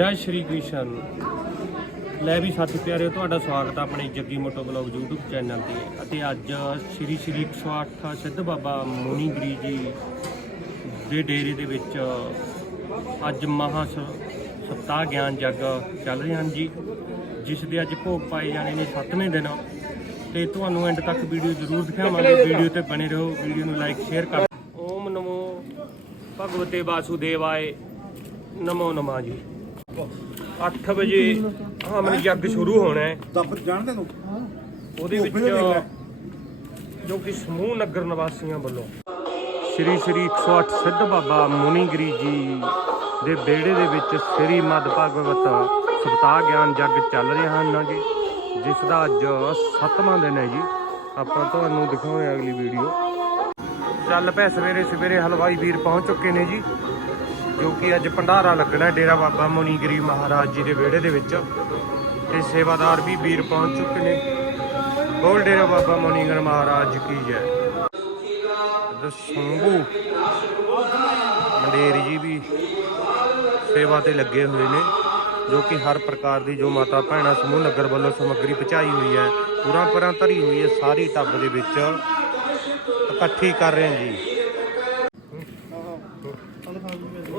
ਜੈ ਸ਼੍ਰੀ ਕ੍ਰਿਸ਼ਨ। ਲੈ ਵੀ ਸਾਥੀ ਪਿਆਰਿਓ, ਤੁਹਾਡਾ ਸਵਾਗਤ ਹੈ ਆਪਣੇ Jaggi moto vlog YouTube channel ਤੇ। ਅਤੇ ਅੱਜ ਸ਼੍ਰੀ ਸ਼੍ਰੀ 108 ਸਿੱਧ ਬਾਬਾ ਮੁਨੀਗਰੀ ਜੀ ਦੇ ਡੇਰੇ ਦੇ ਵਿੱਚ ਅੱਜ ਮਹਾ ਸ- ਸਪਤਾਹ ਗਿਆਨ ਜਗ ਚੱਲ ਰਹੇ ਹਨ ਜੀ, ਜਿਸ ਦੇ ਅੱਜ ਭੋਗ ਪਾਏ ਜਾਣੇ ਨੇ 7ਵੇਂ ਦਿਨ। ਤੇ ਤੁਹਾਨੂੰ ਐਂਡ ਤੱਕ ਵੀਡੀਓ ਜ਼ਰੂਰ ਦਿਖਾਵਾਂਗੇ। ਵੀਡੀਓ ਤੇ ਬਣੇ ਰਹੋ। ਵੀਡੀਓ ਨੂੰ ਲਾਈਕ ਸ਼ੇਅਰ ਕਰ ਓਮ ਨਮੋ ਭਗਵਤੇ ਵਾਸੁਦੇਵਾਏ। ਨਮੋ ਨਮਾ ਜੀ। 8 ਵਜੇ ਹਮਨ ਯੱਗ ਸ਼ੁਰੂ ਹੋਣਾ ਹੈ। ਦੱਬ ਜਾਣਦੇ ਨੂੰ? ਉਹਦੇ ਵਿੱਚ ਜੋ ਕਿ ਸਮੂਹ ਨਗਰ ਨਿਵਾਸੀਆਂ ਵੱਲੋਂ ਸ਼੍ਰੀ ਸ਼੍ਰੀ 108 ਸਿੱਧ ਬਾਬਾ ਮੁਨੀਗਰੀ ਜੀ ਦੇ ਬੇੜੇ ਦੇ ਵਿੱਚ ਸ੍ਰੀ ਮਦ ਭਗਵਤ ਸਪਤਾਹ ਗਿਆਨ ਜਗ ਚੱਲ ਰਹੇ ਹਨ ਜੀ ਜਿਸ ਦਾ ਅੱਜ 7ਵਾਂ ਦਿਨ ਹੈ ਜੀ। ਆਪਾਂ ਤੁਹਾਨੂੰ ਦਿਖਾਉਂਦੇ ਹਾਂ ਅਗਲੀ ਵੀਡੀਓ। ਚੱਲ ਪੈ ਸਵੇਰੇ ਸਵੇਰੇ ਹਲਵਾਈ ਵੀਰ ਪਹੁੰਚ ਚੁੱਕੇ ਨੇ ਜੀ, ਜੋ ਕਿ ਅੱਜ ਭੰਡਾਰਾ ਲੱਗਣਾ ਡੇਰਾ ਬਾਬਾ ਮੁਨੀਗਰੀ ਮਹਾਰਾਜ ਜੀ ਦੇ ਵਿਹੜੇ ਦੇ ਵਿੱਚ ਤੇ ਸੇਵਾਦਾਰ ਵੀ ਵੀਰ ਪਹੁੰਚ ਚੁੱਕੇ ਨੇ। ਬੋਲ ਡੇਰਾ ਬਾਬਾ ਮੁਨੀਗਰ ਮਹਾਰਾਜ ਕੀ ਜੈ। ਦਸੰਭੂ ਮੰਡੇਰ ਜੀ ਵੀ ਸੇਵਾ ਤੇ ਲੱਗੇ ਹੋਏ ਨੇ, ਜੋ ਕਿ ਹਰ ਪ੍ਰਕਾਰ ਦੀ ਜੋ ਮਾਤਾ ਭੈਣਾਂ ਸਮੂਹ ਨਗਰ ਵੱਲੋਂ ਸਮੱਗਰੀ ਪਹੁੰਚਾਈ ਹੋਈ ਹੈ, ਪੂਰਾ ਪਰਾਂ ਧਰੀ ਹੋਈ ਹੈ ਸਾਰੀ ਟੱਬ ਦੇ ਵਿੱਚ। ਇਕੱਠੀ ਕਰ ਰਹੇ ਹਾਂ ਜੀ।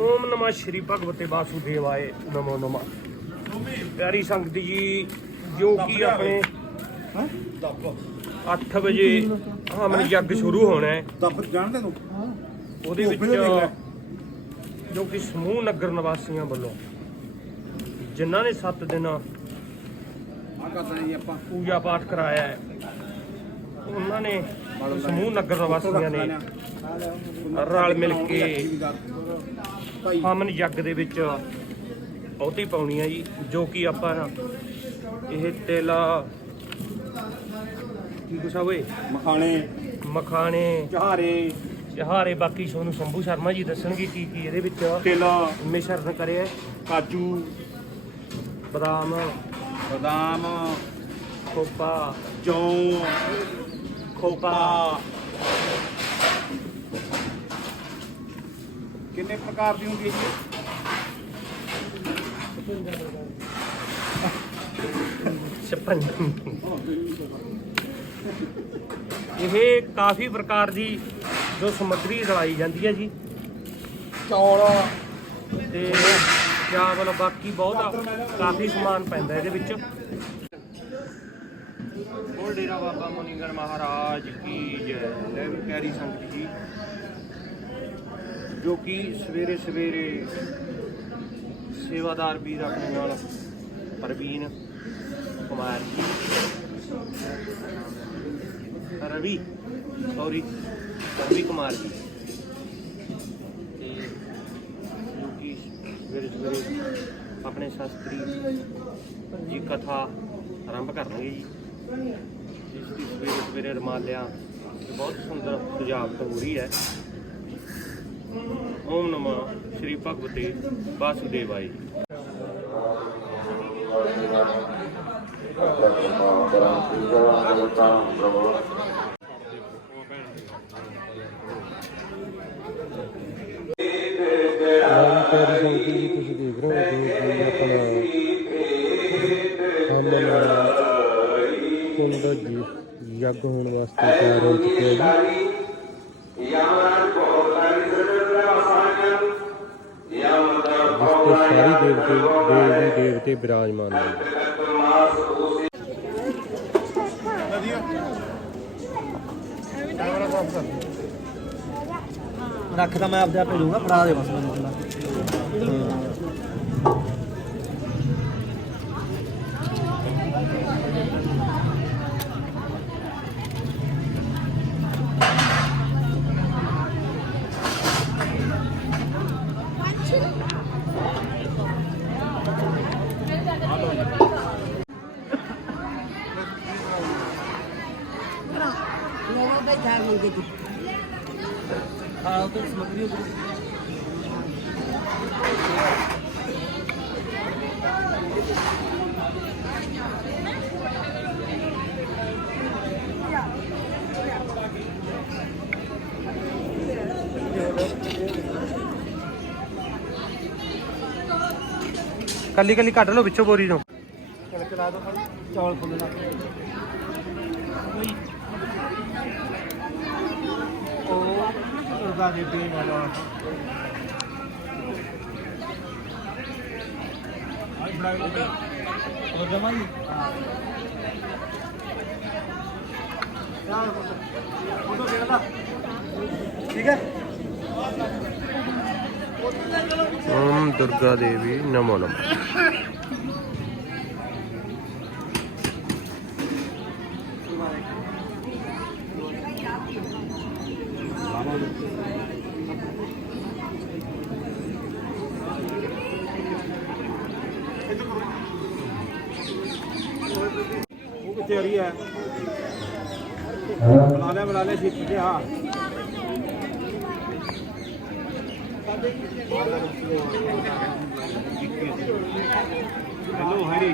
ਓਮ ਨਮः ਸ਼੍ਰੀ ਭਗਵਤੇ ਵਾਸੁਦੇਵਾਏ ਨਮੋ ਨਮः। ਪਿਆਰੀ ਸੰਗਤ ਜੀ ਜੋ ਕਿ ਆਪਣੇ ਹਾਂ ਦੱਬ 8 ਵਜੇ ਹਮਨ ਯੱਗ ਸ਼ੁਰੂ ਹੋਣਾ ਹੈ। ਦੱਬ ਜਾਣਦੇ ਨੂੰ? ਉਹਦੇ ਵਿੱਚ ਜੋ ਕਿ ਸਮੂਹ ਨਗਰ ਨਿਵਾਸੀਆਂ ਵੱਲੋਂ ਜਿਨ੍ਹਾਂ ਨੇ 7 ਦਿਨ ਪੂਜਾ ਪਾਠ ਕਰਾਇਆ ਹੈ ਉਹਨਾਂ ਨੇ ਸਮੂਹ ਨਗਰ ਨਿਵਾਸੀਆਂ ਨੇ ਰਲ ਮਿਲ ਕੇ ਹਮਨ ਯੱਗ ਦੇ ਵਿੱਚ ਬਹੁਤੀ ਪਾਉਣੀ ਹੈ ਜੀ ਜੋ ਕਿ ਆਪਾਂ ਇਹ ਤੇਲਾ ਕੀ ਕੁਛ ਆ ਓਏ? ਮਖਾਣੇ ਮਖਾਣੇ ਚਾਰੇ ਜਹਾਰੇ ਬਾਕੀ ਤੁਹਾਨੂੰ ਸ਼ੰਭੂ ਸ਼ਰਮਾ ਜੀ ਦੱਸਣਗੇ ਕੀ ਕੀ ਇਹਦੇ ਵਿੱਚ ਤੇਲਾ ਮਿਸ਼ਰਨ ਕਰਿਆ। ਕਾਜੂ। ਬਦਾਮ। ਬਦਾਮ। ਖੋਪਾ। ਜੌਂ ਖੋਪਾ। ਕਿੰਨੇ ਪ੍ਰਕਾਰ ਦੀ ਹੁੰਦੀ ਹੈ ਜੀ? ਛਪਨ। ਇਹ ਕਾਫੀ ਪ੍ਰਕਾਰ ਦੀ ਜੋ ਸਮੱਗਰੀ ਰਲਾਈ ਜਾਂਦੀ ਹੈ ਜੀ। ਚੌਲ। ਤੇ ਚਾਵਲ ਬਾਕੀ ਬਹੁਤ ਕਾਫੀ ਸਮਾਨ ਪੈਂਦਾ ਇਹਦੇ ਵਿੱਚ। ਬੋਲ ਡੇਰਾ ਬਾਬਾ ਮੁਨੀਗਰ ਮਹਾਰਾਜ ਕੀ ਜੈ। ਲੈ ਵੀ ਸੰਗਤ ਜੀ। ਜੋ ਕਿ ਸਵੇਰੇ ਸਵੇਰੇ ਸੇਵਾਦਾਰ ਵੀਰ ਆਪਣੇ ਨਾਲ ਪ੍ਰਵੀਨ ਕੁਮਾਰ ਜੀ। ਰਵੀ ਸੌਰੀ ਰਵੀ ਕੁਮਾਰ ਜੀ। ਤੇ ਜੋ ਕਿ ਸਵੇਰੇ ਸਵੇਰੇ ਆਪਣੇ ਸ਼ਾਸਤਰੀ ਜੀ ਕਥਾ ਆਰੰਭ ਕਰਨਗੇ ਜੀ। ਜਿਸ ਦੀ ਸਵੇਰੇ ਸਵੇਰੇ ਰਮਾਲਿਆ ਤੇ ਬਹੁਤ ਸੁੰਦਰ ਸਜਾਵਟ ਹੋ ਰਹੀ ਹੈ। ਓਮ ਨਮः ਸ਼੍ਰੀ ਭਗਵਤੇ ਵਾਸੁਦੇਵਾਏ। ਜੀ ਮੇਰੀ ਪਿਆਰੀ ਸੰਗਤੀ ਜੀ, ਤੁਸੀਂ ਦੇਖ ਰਹੇ ਹੋ, ਜੋ ਕਿ ਆਪਣਾ ਕੁੰਡ ਯੱਗ ਹੋਣ ਵਾਸਤੇ ਤਿਆਰ ਹੋ ਚੁੱਕਿਆ ਜੀ ਜਿਸ ਤੇ ਸਾਰੀ ਦੇਵਤੇ ਦੇਵੀ ਦੇਵਤੇ ਬਿਰਾਜਮਾਨ ਨੇ ਜੀ। ਮੈਂ ਆਪਦੇ ਆਪੇ ਲੂੰਗਾ ਫੜਾ ਦੇ ਬਸ ਮੈਨੂੰ ਹਾਂ ਸਮੱਗਰੀ ਕੱਲੀ ਕੱਲੀ ਕੱਢ ਲਓ ਵਿੱਚੋਂ ਬੋਰੀ ਤੋਂ ਚਲ ਚਲਾ ਦੋ ਚੌਲ ਫੁੱਲਣਾ ਉਹ ਦੁਰਗਾ ਦੇ ਪੀਣ ਵਾਲਾ ਆਈ ਫੜਾਈ ਦੇ ਹੋਰ ਹਾਂ ਫੋਟੋ ਖੇਡ ਠੀਕ ਹੈ ਓਮ ਦੁਰਗਾ ਦੇਵੀ, ਨਮੋ ਨਮੋ। ਉਹ ਕਿੱਥੇ ਆ ਰਹੀ ਹੈ। ਬਣਾ ਲੈ ਬਣਾ ਲੈ ਛੇਤੀ ਤੇ ਹਾਂ ਹੈਲੋ ਹੈਰੀ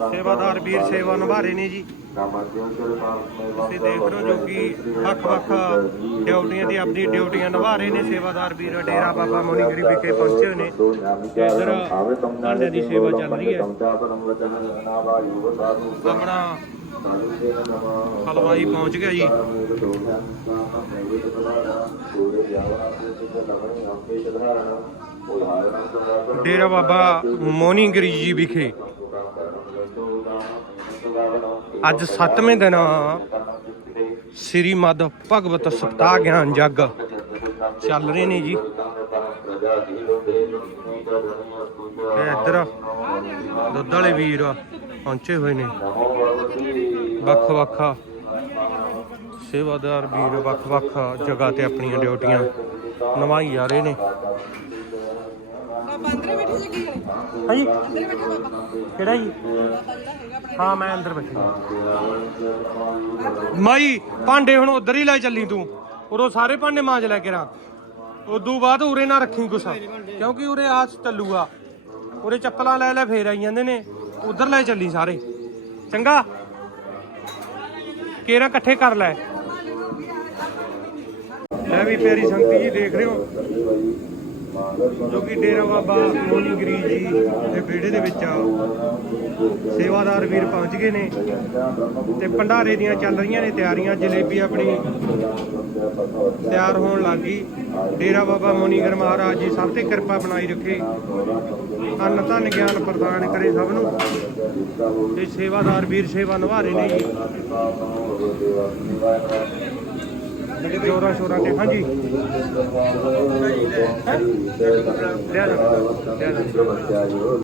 ਸੇਵਾਦਾਰ ਵੀਰ ਸੇਵਾ ਨਿਭਾ ਰਹੇ ਨੇ ਜੀ। ਤੁਸੀਂ ਦੇਖ ਰਹੇ ਹੋ ਜੋ ਕਿ ਵੱਖ-ਵੱਖ ਡਿਊਟੀਆਂ ਦੀ ਆਪਣੀ ਡਿਊਟੀਆਂ ਨਿਭਾ ਰਹੇ ਨੇ। ਸੇਵਾਦਾਰ ਵੀਰ ਡੇਰਾ ਬਾਬਾ ਮੋਨੀਗਰੀ ਵਿਖੇ ਪਹੁੰਚੇ ਹੋਏ ਨੇ। ਤੇ ਇੱਧਰ ਦੀ ਸੇਵਾ ਚੱਲ ਰਹੀ ਹੈ। ਆਪਣਾ ਹਲਵਾਈ ਪਹੁੰਚ ਗਿਆ ਜੀ। ਡੇਰਾ ਬਾਬਾ ਮੋਨੀਗਰੀ ਜੀ ਵਿਖੇ ਅੱਜ 7ਵੇਂ ਦਿਨ ਸ੍ਰੀ ਮਦ ਭਗਵਤ ਸਪਤਾਹ ਗਿਆਨ ਜਗ ਚੱਲ ਰਹੇ ਨੇ ਜੀ। ਤੇ ਇੱਧਰ ਦੁੱਧ ਵਾਲੇ ਵੀਰ ਪਹੁੰਚੇ ਹੋਏ ਨੇ। ਵੱਖ ਵੱਖ ਸੇਵਾਦਾਰ ਵੀਰ ਵੱਖ ਵੱਖ ਜਗ੍ਹਾ ਤੇ ਆਪਣੀਆਂ ਡਿਊਟੀਆਂ ਨਿਭਾਈ ਜਾ ਰਹੇ ਨੇ। ਅੰਦਰ ਬੈਠੇ ਸੀ ਕੀ ਹਾਂਜੀ। ਅੰਦਰ ਬੈਠੇ ਬਾਬਾ। ਕਿਹੜਾ ਜੀ? ਬਾਬਾ ਜਿਹੜਾ ਹੈਗਾ ਆਪਣੇ ਹਾਂ ਮੈਂ ਅੰਦਰ ਬੈਠਾ। ਮਾਈ ਭਾਂਡੇ ਹੁਣ ਉਧਰ ਹੀ ਲੈ ਚੱਲੀ ਤੂੰ। ਉਰੋਂ ਸਾਰੇ ਭਾਂਡੇ ਮਾਂਜ ਲੈ ਕੇ ਰਾਂ। ਉਦੋਂ ਬਾਅਦ ਉਰੇ ਨਾ ਰੱਖੀ ਕੁਛ ਕਿਉਂਕਿ ਉਰੇ ਆਸ ਚੱਲੂਗਾ ਉਰੇ ਚੱਪਲਾਂ ਲੈ ਲੈ ਫੇਰ ਆਈ ਜਾਂਦੇ ਨੇ। ਉਧਰ ਲੈ ਚੱਲੀ ਸਾਰੇ। ਚੰਗਾ? ਕੇਰਾ ਇਕੱਠੇ ਕਰ ਲੈ। ਲੈ ਵੀ ਪਿਆਰੀ ਸੰਗਤੀ ਜੀ ਦੇਖ ਰਹੇ ਹੋ। ਜੋ ਕਿ ਡੇਰਾ ਬਾਬਾ ਮੋਨੀਗਰੀ ਜੀ ਦੇ ਵਿਹੜੇ ਦੇ ਵਿੱਚ ਸੇਵਾਦਾਰ ਵੀਰ ਪਹੁੰਚ ਗਏ ਨੇ ਤੇ ਭੰਡਾਰੇ ਦੀਆਂ ਚੱਲ ਰਹੀਆਂ ਨੇ ਤਿਆਰੀਆਂ। ਜਲੇਬੀ ਆਪਣੀ ਤਿਆਰ ਹੋਣ ਲੱਗ ਗਈ। ਡੇਰਾ ਬਾਬਾ ਮੋਨੀਗਰ ਮਹਾਰਾਜ ਜੀ ਸਭ ਤੇ ਕਿਰਪਾ ਬਣਾਈ ਰੱਖੇ। ਅੰਨ ਧਨ ਗਿਆਨ ਪ੍ਰਦਾਨ ਕਰੇ ਸਭ ਨੂੰ। ਤੇ ਸੇਵਾਦਾਰ ਵੀਰ ਸੇਵਾ ਨਿਭਾ ਰਹੇ ਨੇ ਜੀ। ਜੋਰਾਂ ਸ਼ੋਰਾਂ ਤੇ ਹਾਂਜੀ? ਲਿਆ ਲਿਆ